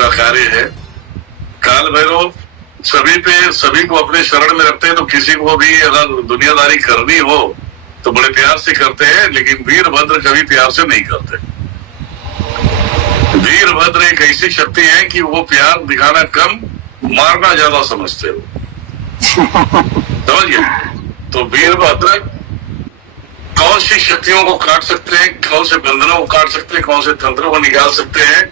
का कार्य है। काल भैरव सभी को अपने शरण में रखते हैं, तो किसी को भी अगर दुनियादारी करनी हो तो बड़े प्यार से करते हैं, लेकिन वीरभद्र कभी प्यार से नहीं करते। वीरभद्र एक ऐसी शक्ति है कि वो प्यार दिखाना कम, मारना ज्यादा समझते हो, समझिए। तो वीरभद्र कौन सी शक्तियों को काट सकते हैं, कौन से बंधनों को काट सकते हैं, कौन से तंत्रों को निकाल सकते हैं,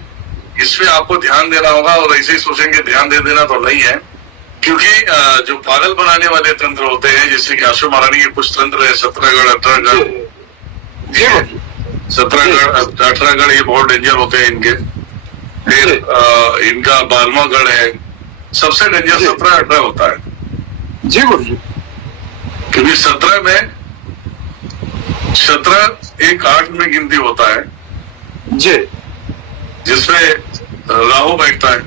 इसमें आपको ध्यान देना होगा। और ऐसे ही सोचेंगे ध्यान दे देना, तो नहीं है। क्योंकि जो पागल बनाने वाले तंत्र होते हैं, जैसे कि आशु महारानी के कुछ तंत्र है, 17 गढ़ 18 गढ़, 18 गढ़, ये बहुत डेंजर होते हैं इनके। फिर इनका 12वां गढ़ है, सबसे डेंजर 17-18 होता है जी गुरु जी। क्योंकि 17 एक 8 में गिनती होता है जी, जिसमें राहु बैठता है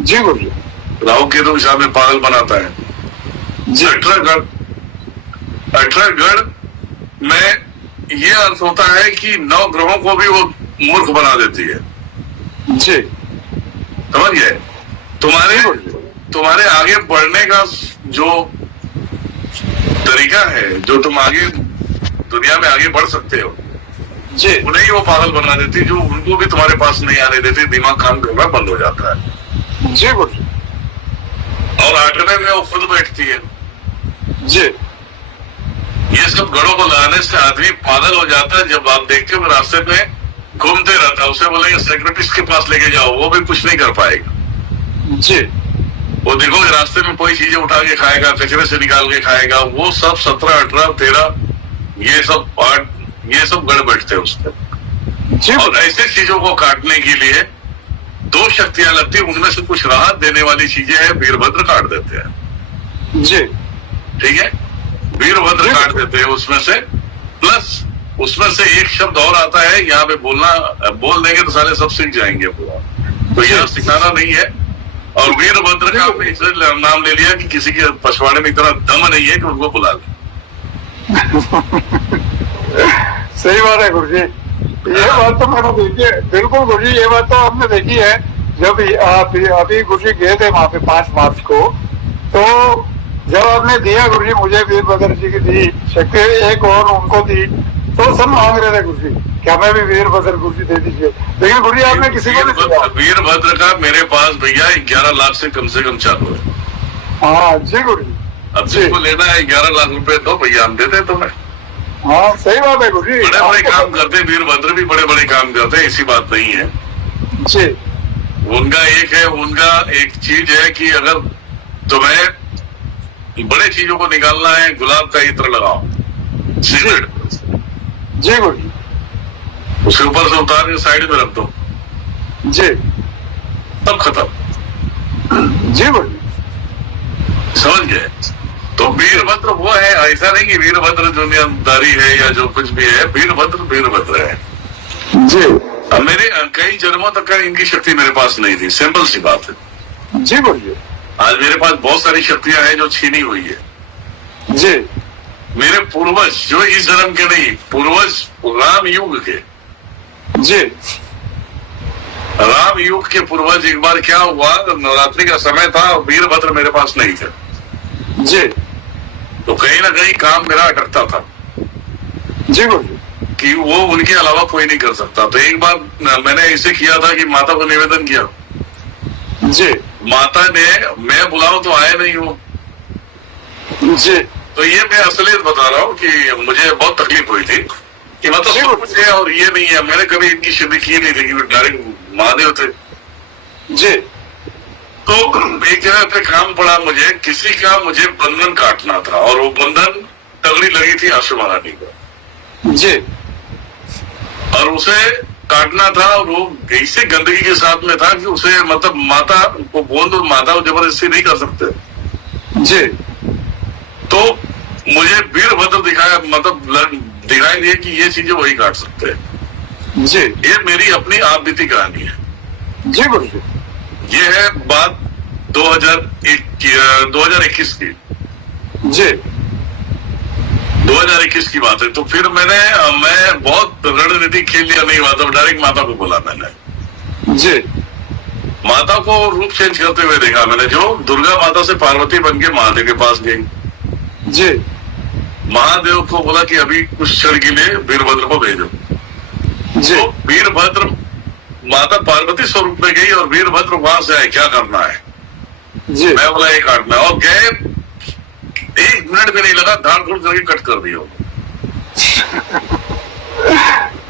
जी गुरु जी। राहु केतु दिशा में पागल बनाता है जी। 18 गढ़ में ये अर्थ होता है कि 9 ग्रहों को भी वो मूर्ख बना देती है जी, समझिए। तुम्हारे आगे बढ़ने का जो तरीका है, जो तुम आगे दुनिया में आगे बढ़ सकते हो जी, उन्हें ही वो पागल बना देती, जो उनको भी तुम्हारे पास नहीं आने देती। दिमाग काम करना बंद हो जाता है जी गुरु जी। और 8वें में वो खुद बैठती है जी। ये सब गढ़ों को लगाने से आदमी पागल हो जाता है। जब आप देखते हो रास्ते में घूमते रहता है, उसे बोलेंगे सेक्रेटरिस्ट के पास लेके जाओ, वो भी कुछ नहीं कर पाएगा जी। वो देखो रास्ते में कोई चीजें उठा के खाएगा, कचरे से निकाल के खाएगा, वो सब 17, 18, 13 ये सब गढ़ बैठते हैं उसमें। और ऐसे चीजों को काटने के लिए 2 शक्तियां लगती है, उनमें से कुछ राहत देने वाली चीजें हैं, वीरभद्र काट देते हैं जी। ठीक है, वीरभद्र काट देते हैं उसमें से। प्लस उसमें से एक शब्द और आता है, यहाँ पे बोल देंगे तो सारे सब सीख जाएंगे पूरा, तो यहाँ सिखाना नहीं है। और वीरभद्र का हमने इसलिए नाम ले लिया कि किसी के पछवाड़े में इतना दम नहीं है कि उनको बुला ले। सही बात है गुरु जी, ये बात तो मैंने देखी है। बिल्कुल गुरु जी, ये बात तो हमने देखी है। जब अभी गुरु जी गए थे वहाँ पे 5 मार्च को, तो जब आपने दिया गुरु जी मुझे वीरभद्र जी की दी शक्ति, एक और उनको दी, तो सब मांग रहे थे गुरु जी कि हमें भी वीरभद्र गुरु जी दे दीजिए, लेकिन गुरु जी आपने किसी को नहीं दिया। वीरभद्र का मेरे पास भैया 11 लाख से कम चालू है। हाँ जी गुरु जी। अब जिसको लेना है 11 लाख रुपए दो भैया, हम देते हैं तुम्हें। हाँ सही बात है गुरु जी, बड़े बड़े काम करते हैं वीरभद्र भी, बड़े बड़े काम करते हैं, ऐसी बात नहीं है जी। उनका एक चीज है कि अगर तुम्हें बड़े चीजों को निकालना है, गुलाब का इत्र लगाओ सीक्रेट जी गुरु जी, उसके ऊपर से उतार के साइड में रख दो जी, तब खत्म जी गुरु जी। समझ गए। तो वीरभद्र वो है, ऐसा नहीं कि वीरभद्र दुनियादारी है या जो कुछ भी है, वीरभद्र है जी। अब मेरे कई जन्मों तक इनकी शक्ति मेरे पास नहीं थी, सिंपल सी बात है जी गुरु जी। आज मेरे पास बहुत सारी शक्तियां हैं जो छीनी हुई है जी। मेरे पूर्वज, जो इस जन्म के नहीं, पूर्वज राम युग के जी। राम युग के पूर्वज, एक बार क्या हुआ, नवरात्रि का समय था, वीरभद्र मेरे पास नहीं थे जी। तो कहीं ना कहीं काम मेरा अटकता था जी गुरु जी, कि वो उनके अलावा कोई नहीं कर सकता। तो एक बार मैंने ऐसे किया था कि माता को निवेदन किया जी। माता ने, मैं बुलाऊं तो आए नहीं हो जी। तो ये मैं असलियत बता रहा हूँ कि मुझे बहुत तकलीफ हुई थी कि मतलब सब कुछ है और ये नहीं है। मैंने कभी इनकी शुद्धि की नहीं थी कि डायरेक्ट महादेव थे जी। तो एक जगह पे काम पड़ा मुझे, किसी का मुझे बंधन काटना था और वो बंधन तगड़ी लगी थी आशु महारानी को जी। और उसे काटना था और वो ऐसे गंदगी के साथ में था कि उसे मतलब माता को बोल दो, माता को जबरदस्ती नहीं कर सकते जी। तो मुझे वीरभद्र दिखाया, मतलब दिखाई दिया कि ये चीजें वही काट सकते हैं जी। ये मेरी अपनी आप बीती कहानी है जी गुरु जी। ये है बात 2021 की जी। 2021 की बात है। तो फिर मैं बहुत रणनीति खेल लिया, नहीं हुआ तो डायरेक्ट माता को बोला मैंने जी। माता को रूप चेंज करते हुए देखा मैंने, जो दुर्गा माता से पार्वती बन के महादेव के पास गई। जी महादेव को बोला कि अभी कुछ क्षण के लिए वीरभद्र को भेजो। जी तो वीरभद्र माता पार्वती स्वरूप में गई और वीरभद्र वहां से आए, क्या करना है? जी मैं बोला ये काटना, और गए 1 मिनट भी नहीं लगा, धान फूट करके कट कर दिया।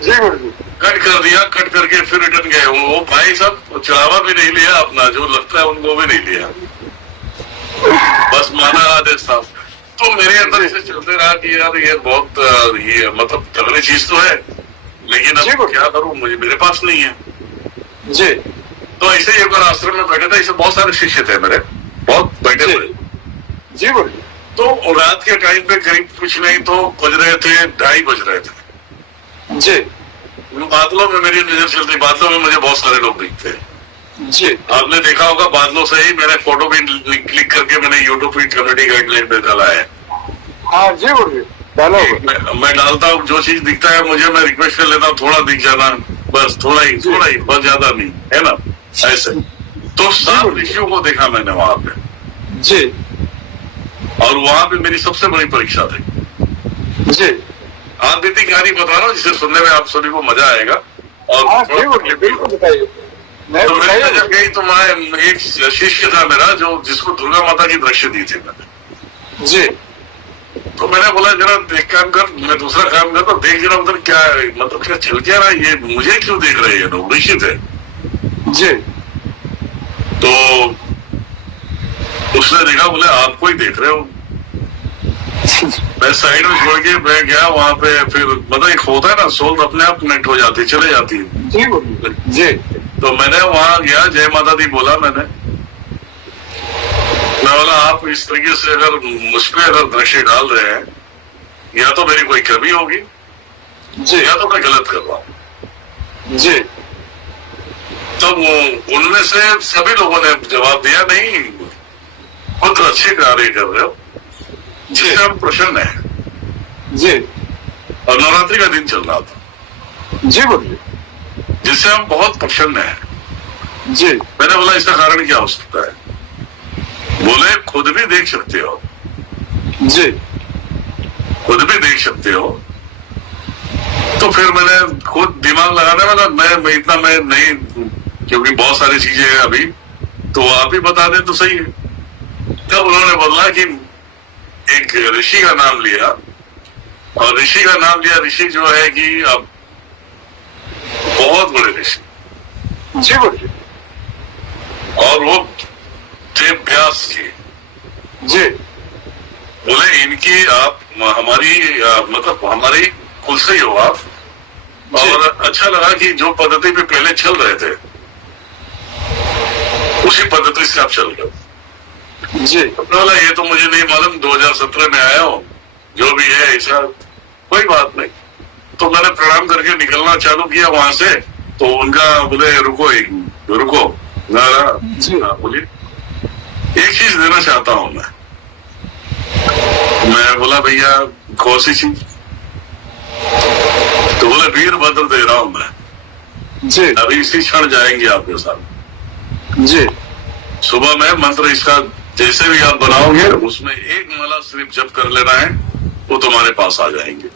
जी गुरु जी। कट कर दिया, कट करके फिर रिटर्न गए। वो भाई साहब चढ़ावा भी नहीं लिया अपना, जो लगता है उनको भी नहीं लिया, बस माना आदेश था। तो मेरे अंदर इसे चलते रहा कि यार ये बहुत ये मतलब तगड़ी चीज तो है, लेकिन अब क्या करूं, मुझे मेरे पास नहीं है। जी तो ऐसे ही एक बार आश्रम में बैठे थे, ऐसे बहुत सारे शिष्य थे मेरे, बहुत बैठे हुए। जी गुरु जी। तो रात के टाइम पे करीब कुछ नहीं तो बज रहे थे 2:30 बज रहे थे। जी बादलों में मेरी नजर चलती, बादलों में मुझे बहुत सारे लोग दिखते हैं। जी आपने देखा होगा बादलों से ही मैंने फोटो भी क्लिक करके मैंने यूट्यूब पे कम्युनिटी गाइडलाइन पे डाला है। हाँ जी गुरु जी, डालो। मैं डालता हूँ, जो चीज दिखता है मुझे मैं रिक्वेस्ट कर लेता हूँ, थोड़ा दिख जाना, बस थोड़ा ही, बहुत ज्यादा नहीं, है ना, ऐसे। तो 7 ऋषियों को देखा मैंने वहां पे जी, और वहां पे मेरी सबसे बड़ी परीक्षा थी। जी आदित्य कहानी बता रहा हूँ, जिसे सुनने में आप सभी को मजा आएगा और हाँ थोड़ा जी गुरु जी, तकलीफ भी बिल्कुल होगी। बताइए। नहीं तो मेरी बताइए। नजर गई तो मैं, एक शिष्य था मेरा जो जिसको दुर्गा माता की दृष्टि दी थी मैंने। जी तो मैंने बोला जरा एक काम कर, मैं दूसरा काम करता, देख जरा उधर क्या है, मतलब क्या चल क्या रहा है, ये मुझे क्यों देख रहे हैं लोग, ऋषि थे। जी तो उसने देखा, बोले आपको ही देख रहे हो। मैं साइड में छोड़ के मैं गया वहां पे, फिर मतलब एक होता है ना, सोल अपने आप कनेक्ट हो जाती है, चले जाती है। जी गुरु जी। तो मैंने वहां गया, जय माता दी बोला मैं बोला आप इस तरीके से अगर मुझ पे अगर दृष्टि डाल रहे हैं, या तो मेरी कोई कमी होगी, जी या तो मैं गलत कर रहा हूं। जी तब उनमें से सभी लोगों ने जवाब दिया, नहीं खुद अच्छे कार्य कर रहे हो, जिससे हम प्रसन्न हैं। जी और नवरात्रि का दिन चल रहा था, जी गुरु जी। जिससे हम बहुत प्रसन्न हैं। जी मैंने बोला इसका कारण क्या हो सकता है? बोले खुद भी देख सकते हो, जी खुद भी देख सकते हो। तो फिर मैंने खुद दिमाग लगाने वाला, मैं इतना मैं नहीं, क्योंकि बहुत सारी चीजें हैं अभी, तो आप ही बता दें तो सही है। तब उन्होंने बोला कि एक ऋषि का नाम लिया, और ऋषि का नाम लिया, ऋषि जो है कि अब बहुत बड़े ऋषि, जी गुरु जी। और वो थे व्यास जी। जी बोले इनकी आप हमारी मतलब हमारी कुल से ही हो आप, और अच्छा लगा कि जो पद्धति पे पहले चल रहे थे उसी पद्धति से आप चल रहे। जी बोला ये तो मुझे नहीं मालूम, 2017 में आया हूँ, जो भी है ऐसा कोई बात नहीं। तो मैंने प्रणाम करके निकलना चालू किया वहां से, तो उनका बोले रुको जी। बोलिए, एक चीज देना चाहता हूं मैं बोला भैया कौन सी चीज? तो बोले वीरभद्र दे रहा हूं मैं, जी अभी इसी क्षण जाएंगे आपके साथ। जी सुबह में मंत्र इसका जैसे भी आप बनाओगे, उसमें एक माला सिर्फ जप कर लेना है, वो तुम्हारे पास आ जाएंगे।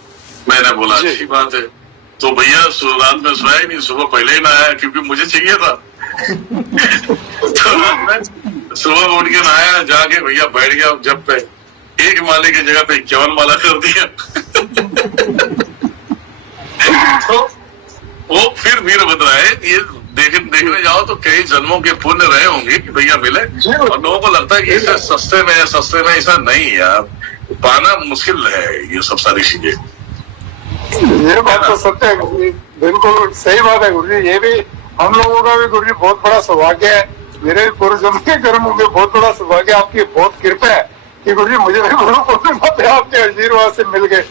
मैंने बोला अच्छी बात है। तो भैया रात में सोया ही नहीं, सुबह पहले ही नहाया, क्योंकि मुझे चाहिए था। तो रात में सुबह उठ के नहाया, जाके भैया बैठ गया जब पे, एक माले की जगह पे 51 माला कर दिया। तो वो फिर वीरभद्र आए। ये देखने जाओ तो कई जन्मों के पुण्य रहे होंगे कि भैया मिले, और लोगों को लगता है कि इसे सस्ते में ऐसा नहीं है यार, पाना मुश्किल है ये सब सारी चीजें। ये बात तो सत्य है गुरु जी, बिल्कुल सही बात है गुरु जी। ये भी हम लोगों का भी गुरु जी बहुत बड़ा सौभाग्य है, मेरे पूर्वजन्म के कर्मों के बहुत बड़ा सौभाग्य, आपकी बहुत कृपा है कि गुरु जी मुझे भी गुरु पूर्णिमा पे आपके आशीर्वाद से मिल गए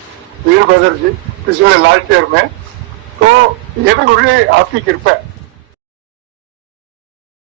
वीरभद्र जी पिछले लास्ट ईयर में। तो ये भी गुरु जी आपकी कृपा है।